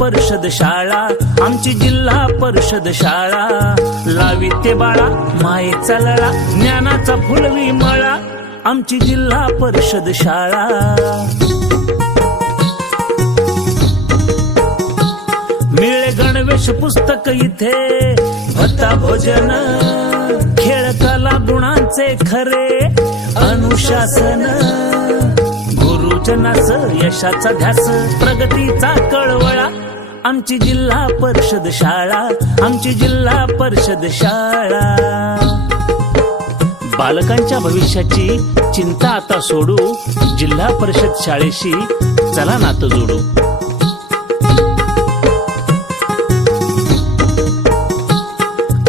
परिषद शाळा, आमची जिल्हा परिषद शाळा. लावी ते बाळा मायेचा लळा, ज्ञानाचा फुलवी मळा, आमची जिल्हा परिषद शाळा. मिळे गणवेश पुस्तक इथे, भत्ता भोजन, खेळ कला गुणांचे खरे अनुशासन. गुरुजनाच यशाचा ध्यास, प्रगतीचा कळवळा, आमची जिल्हा परिषद शाळा, आमची जिल्हा परिषद शाळा. बालकांच्या भविष्याची चिंता आता सोडू, जिल्हा परिषद शाळेशी चला नातं जोडू.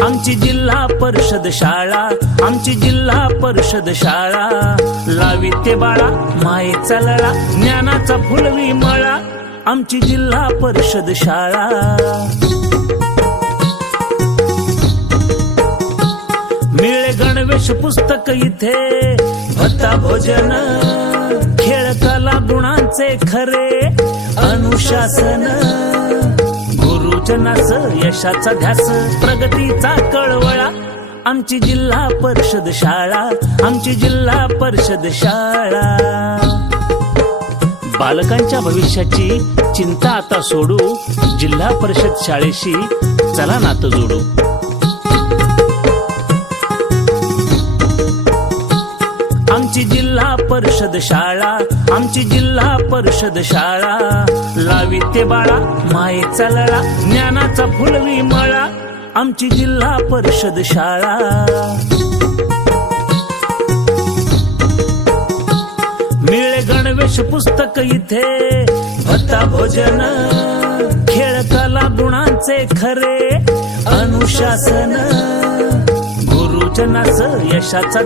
आमची जिल्हा परिषद शाळा, आमची जिल्हा परिषद शाळा. लावी ते बाळा मायेचा लळा, ज्ञानाचा फुलवी मळा, आमची जिल्हा परिषद शाळा. मिळे गणवेश पुस्तक इथे, भत्ता भोजन, खेळ कला गुणांचे खरे अनुशासन. गुरुजनाच यशाचा ध्यास, प्रगतीचा कळवळा, आमची जिल्हा परिषद शाळा, आमची जिल्हा परिषद शाळा. बालकांच्या भविष्याची चिंता आता सोडू, जिल्हा परिषद शाळेशी चला नातं जोडू. आमची जिल्हा परिषद शाळा, आमची जिल्हा परिषद शाळा. लावी ते बाळा मायेचा लळा, ज्ञानाचा फुलवी मळा, आमची जिल्हा परिषद शाळा. मिळे गणवेश पुस्तक इथे, भत्ता भोजन, खेळ कला गुणांचे खरे अनुशासन. गुरुजनाच यशाचा